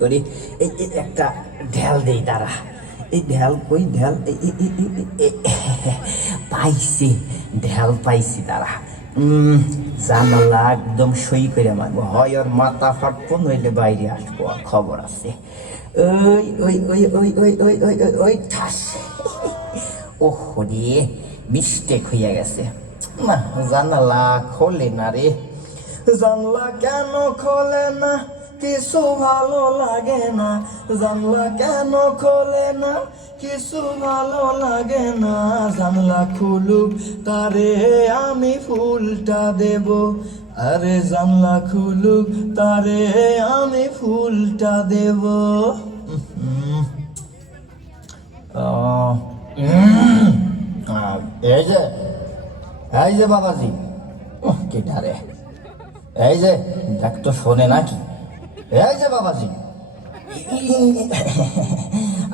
করি। এই একটা ঢেল দেই, দাঁড়া। এই ঢেল কই, ঢেল পাইছি, ঢেল পাইছি, দাঁড়া। জানালা একদম সই করে মারবো, হয় ওর মাথা ফাটবো নইলে বাইরে আসবো, আর খবর আছে। ওই ওই ওই ওই ওই ওই ওই ওই ওই ঠাস। ওহ রে, মিস্টেক হইয়া গেছে। না, জানালা খোলে না রে, জানলা কেন খোলে না, কিছু ভালো লাগে না। জানলা কেন খোলে না, কিছু ভালো লাগে না। জানলা খুলুক তারে আমি ফুলটা দেব, আরে জানলা খুলুক তারে আমি ফুলটা দেব। এই যে, এই যে বাবাজি, কেটা রে, এই যে দেখ তো শোনে নাকি, এই যে বাবাজি।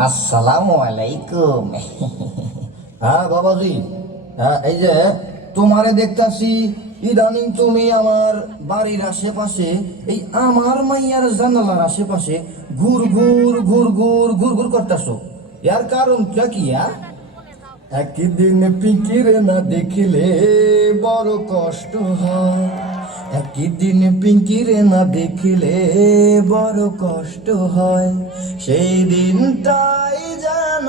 আসসালামু আলাইকুম। হ্যাঁ বাবাজি, হ্যাঁ এই যে তোমারে দেখতাছি ইদানিং তুমি আমার বাড়ির আশেপাশে, এই আমার মাইয়ার জানালার আশেপাশে ঘুর ঘুর ঘুর ঘুর ঘুর ঘুর করতেছো। এর কারণটা কি? একদিন পিঙ্কিরে না দেখিলে বড় কষ্ট হয়, একদিন পিঙ্কিরে না দেখিলে বড় কষ্ট হয়। সেই দিনটাই যেন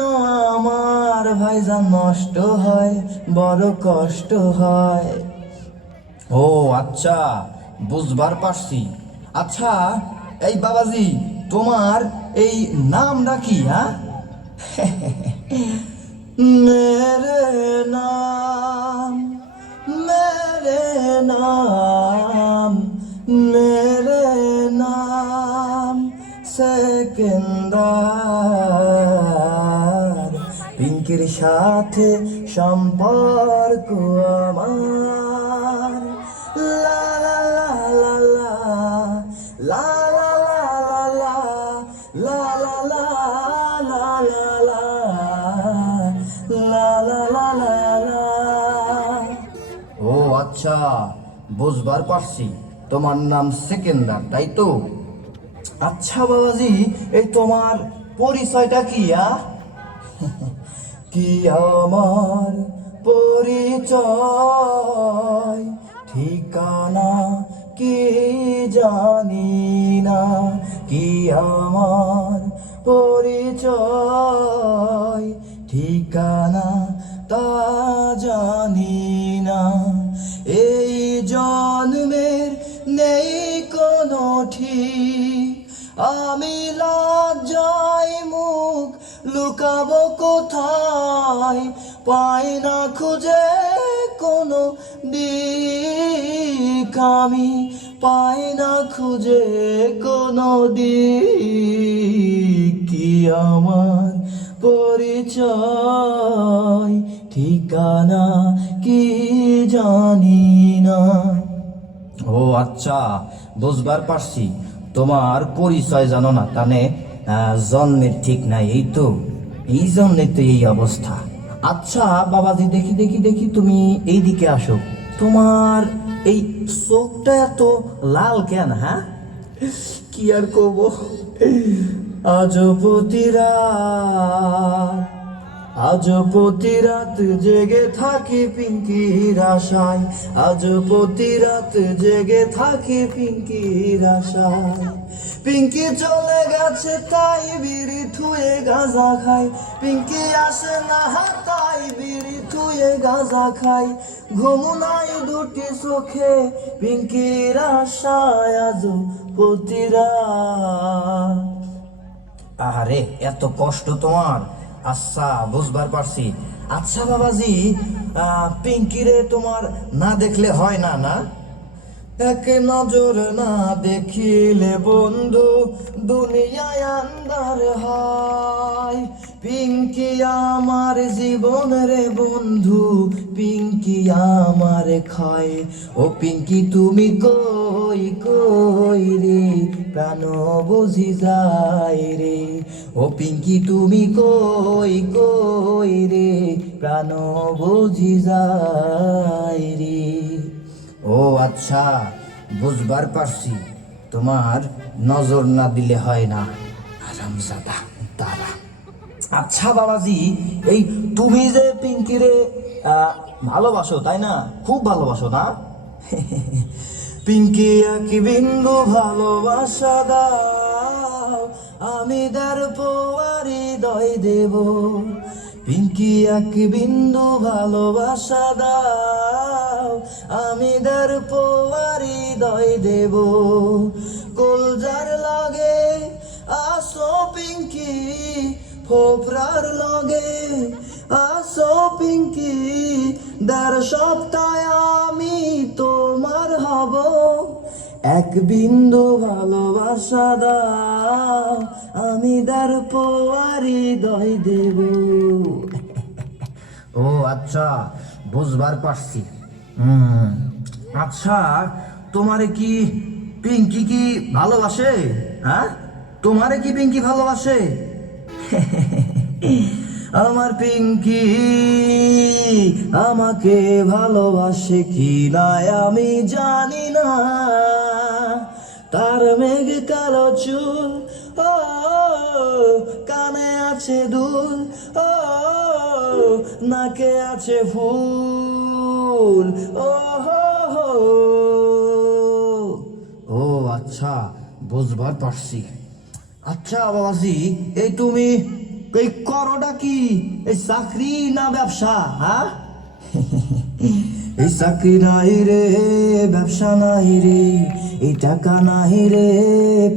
আমার ভাইজান নষ্ট হয়, বড় কষ্ট হয়। ও আচ্ছা, বুঝবার পারছি। আচ্ছা এই বাবাজি, তোমার এই নামটা কি? मेरे नाम, मेरे नाम, मेरे नाम সেকেন্দার। পিঙ্কির সাথে সম্পর্ক আমার, লা লা লা লা লা লা লা লা লা লা লা লা লা লা লা লা লা লা। ও আচ্ছা, বুঝবার পারছি, তোমার নাম সেকেন্দার, তাই তো? আচ্ছা বাবাজি, এই তোমার পরিচয়টা কি? কি আমার পরিচয়, ঠিকানা কি জানি না। কি আমার পরিচয়, ঠিকানা তা জানি না। এই জন্মের নেই কোনো ঠিক, আমি লজ্জায় মুখ লুকাবো কোথায়। পাই না খুঁজে কোনো দিক, আমি পাই না খুঁজে কোনো দিক। কি আমার পরিচয়, ঠিকানা কি জানি না। ও আচ্ছা, বুঝবার পারছি, তোমার পরিচয় জানো না, তানে জন্মের ঠিক নাই, এই তো, এই জন্যে তো এই অবস্থা। আচ্ছা বাবাজি, দেখি দেখি দেখি, তুমি এই দিকে আসো। তোমার এই চোখটা এত লাল কেন? কি আর কব, আজ প্রতি রাত জেগে থাকি পিঙ্কির আশায়, আজ প্রতি রাত জেগে থাকি পিঙ্কির আশায়। পিঙ্কি চলে গেছে তাই বিড়ি থুয়ে গাঁজা খাই, পিঙ্কি আসে না তাই বিড়ি থুয়ে গাঁজা খাই। ঘুম নাই দুটি চোখে পিঙ্কির আশায়, আজ প্রতি রাত। আরে এত কষ্ট তোমার? আচ্ছা, বুঝবার পারছি। আচ্ছা বাবাজি, পিঙ্কিরে তোমার না দেখলে হয় না? না, এক নজর না দেখিলে বন্ধু দুনিয়ায় আন্দার হয়। পিঙ্কি আমার জীবন রে বন্ধু, পিঙ্কি আমার ক্ষয়। ও পিঙ্কি তুমি কই কই রে, প্রাণ বুঝি যায় রে। ও পিঙ্কি তুমি কই কই রে, প্রাণ বুঝি যায় রে। ও আচ্ছা, বুঝবার পারছি, তোমার নজর না দিলে হয় না। হারামজাদা দাঁড়া। আচ্ছা বাবাজি, এই তুমি যে পিঙ্কিরে ভালোবাসো তাই না? খুব ভালোবাসো না? পিঙ্কি কি বিন্দু ভালোবাসা দাও, আমি দার পোয়ারি হৃদয় দেব। পিঙ্কি কি বিন্দু ভালোবাসা দাও, আমি দার পোয়ারি হৃদয় দেব। কলজার লাগে আসো পিঙ্কি, ফোপরার লগে আসো পিঙ্কি, দেড় সপ্তাহ আমি তোমার হব। এক বিন্দু ভালোবাসা দাও, আমি দার পোয়ারি হৃদয় দেব। ও আচ্ছা, বুঝবার পারছি। আচ্ছা, তোমারে কি পিঙ্কি কি ভালোবাসে? হ্যাঁ, তোমারে কি পিঙ্কি ভালোবাসে? আমার পিঙ্কি আমাকে ভালোবাসে কি না আমি জানি না। তার মেঘ কালো চুল, ও কানে আছে দুল, ও নাকে আছে ফুল, ও ও আচ্ছা, বুঝবার পারছি। আচ্ছা বাবাজি, এই তুমি এই করোটা কি? এই চাকরি না ব্যবসা? হ্যাঁ, এই চাকরি নাই রে, ব্যবসা নাই রে, এই টাকা নাই রে,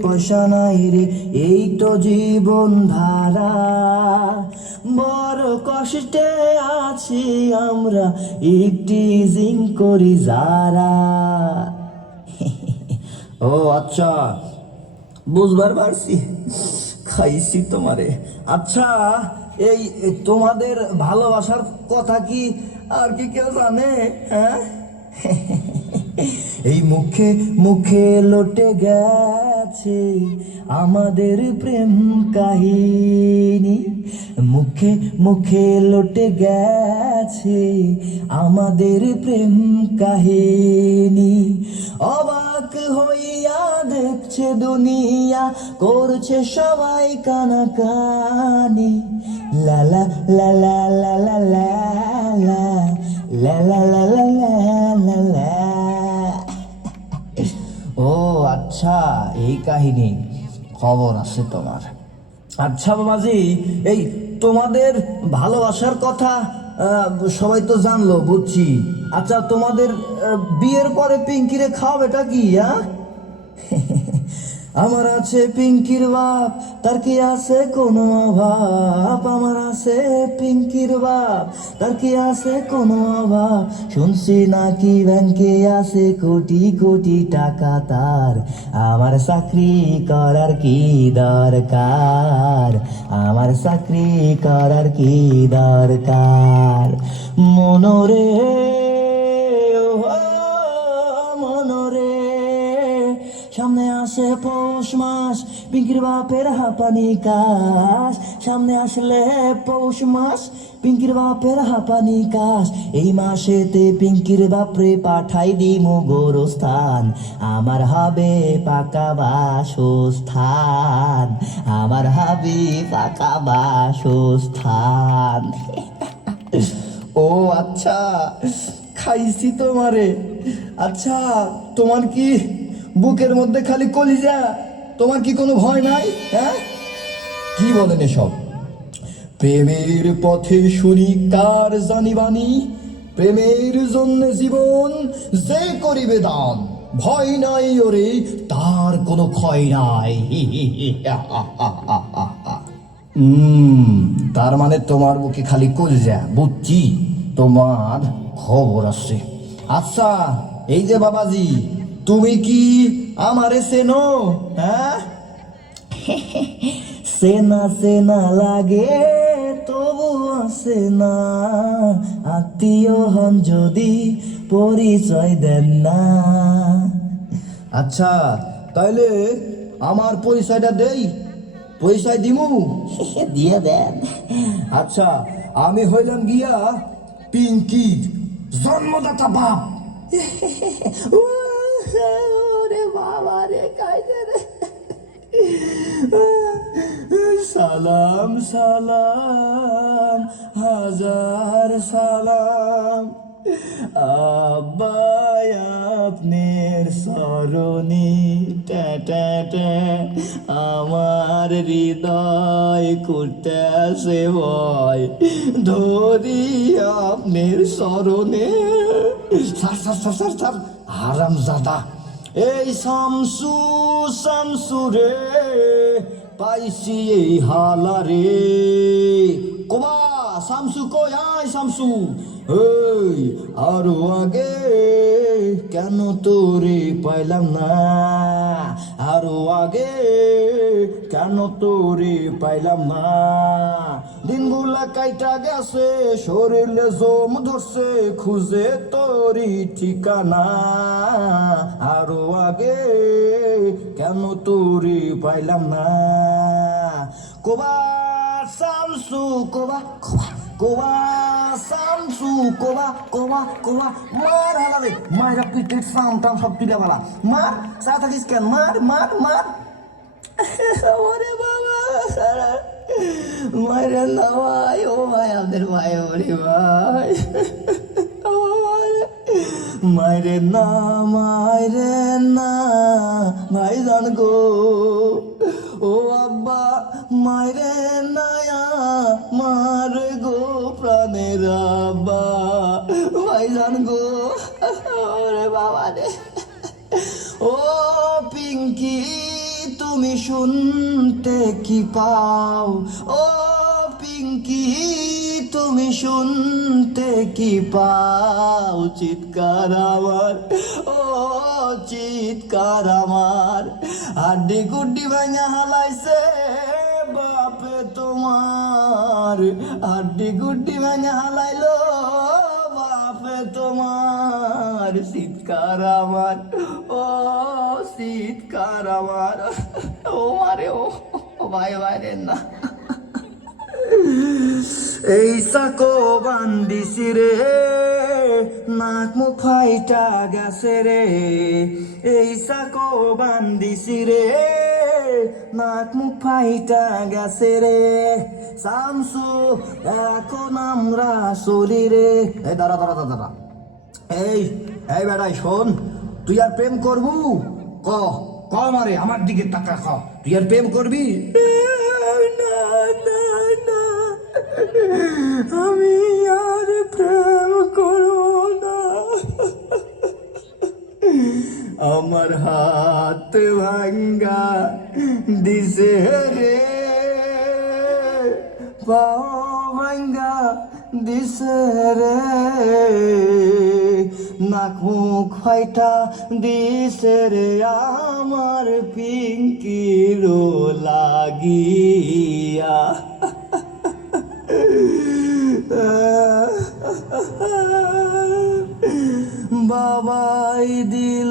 পয়সা নাই রে, এই তো জীবন ধারা। বড় কষ্টে আছি আমরা, একটি জিং করি যারা। ও আচ্ছা, বুঝবার পারছি, খাইছি তোমারে। আচ্ছা, এই তোমাদের ভালোবাসার কথা কি আর কি কেউ জানে? হ্যাঁ, এই মুখে মুখে লটে গেছে আমাদের প্রেম কাহিনী, মুখে মুখে লটে গেছে আমাদের প্রেম কাহিনী। অবাক হইয়া দেখছে দুনিয়া, করছে সবাই কানাকানি। লালা লালা লালা লালা লালা লালা লালা। ও আচ্ছা, এই কাহিনী, খবর আছে তোমার। আচ্ছা বাবাজি, এই তোমাদের ভালোবাসার কথা সবাই তো জানলো, বুঝছি। আচ্ছা, তোমাদের বিয়ের পরে পিঙ্কিরে খাওয়াবেটা কি? হ্যাঁ, আমার আছে পিঙ্কির বাপ, তার কি আছে কোনো অভাব? আমার আছে পিঙ্কির বাপ, তার কি আছে কোনো অভাব? শুনছি নাকি ব্যাংকে আছে কোটি কোটি টাকা তার। আমার চাকরি করার কি দরকার? আমার চাকরি করার কি দরকার? মনোরে মনোরে, সামনে আসে পৌষ মাস, পিঙ্কির বাপের হাঁপানি কাশ। সামনে আসলে পৌষ মাস, পিঙ্কির বাপের হাঁপানি কাশ। এই মাসেতে পিঙ্কির বাপরে পাঠাই দিমু গোরস্থান, আমার হবে পাকা বাসস্থান, আমার হবে পাকা বাসস্থান। ও আচ্ছা, খাইছি তোমারে। আচ্ছা, তোমার কি বুকের মধ্যে খালি কলিজা? তোমার কি কোনো ভয় নাই? হ্যাঁ, কি বলেন এসব? প্রেমের পথে শুনি কার জানিবানি, প্রেমের জন্য জীবন যে করিবে দান, ভয় নাই ওরে তার কোনো ক্ষয় নাই। তার মানে তোমার বুকে খালি কলিজা, বুঝছি। তোমার খবর আছে। আচ্ছা, এই যে বাবাজি, তুমি কি আমারে চেনো? হ্যাঁ, চেনা চেনা লাগে তবু আছে না, আত্মীয় হন যদি পরিচয় দেন না। আচ্ছা, তাইলে আমার পরিচয়টা দেই, পরিচয় দিমু। দিয়ে দেন। আচ্ছা, আমি হইলাম গিয়া পিঙ্কির জন্মদাতা বাপ। ওরে বাবা রে, কাইদে রে। সালাম সালাম হাজার সালাম আব্বাই আপনার স্মরণে ট্যা আমার হৃদয় করতেছে ভয় ধরি আপনার স্মরণে স্যার হারামজাদা এই শামসু শামসু রে পাইছি এই হালারে কোবা শামসু কই আয় শামসু এই আরো আগে কেন তোরে পাইলাম না আরো আগে কেন তোরে পাইলাম না দিনগুলা কাইটা গেছে শরীরে জম ধরছে খুঁজে তোরি ঠিকানা আরো আগে কেন তোরে পাইলাম না কোবা শামসু কোবা কোবা কোবা শামসু কোবা কোবা কোবা মার হালারে মায়েরা পিটের সাম টাম সব তুলে বালা মার চা থাকিস কেন মার মার মার ওরে বাবা মায়ের না ভাই ও ভাই আমাদের ভাই ওরে ভাই মায়ের না ভাই জান গো ও আব্বা মায়ের নায়া মার গো প্রাণের আব্বা ভাই জান গো ওরে বাবা রে ও পিঙ্কি তুমি শুনতে কি পাও ও পিঙ্কি তুমি শুনতে কি পাও চিৎকার আমার ও চিৎকার আমার হাড্ডি গুড্ডি ভাঙা হালাইছে বাপে তোমার হাড্ডি গুড্ডি ভাঙা হালাইলো বাপে তোমার চিৎকার আমার ও চিৎকার আমার ও মারে ও ভাই ভাই না এই সাকো বান্দিছি রে নাক মুখ ফাইটা গেছে রে এই সাকো বান্দিছি রে নাক মুখ ফাইটা গেছে রে শামসু এখন আমরা চলি রে এই দাঁড়া এই বেড়াই শোন তুই আর প্রেম করবু ক মারে আমার দিকে তাকা ক তুই আর প্রেম করবি না আমি আর প্রেম করব না আমার হাত ভাঙ্গা দিছে রে পাও ভাঙ্গা দিছে রে নাক মুখ ফাইটা দিছে রে আমার পিঙ্কির লাগিয়া বাবাই দিল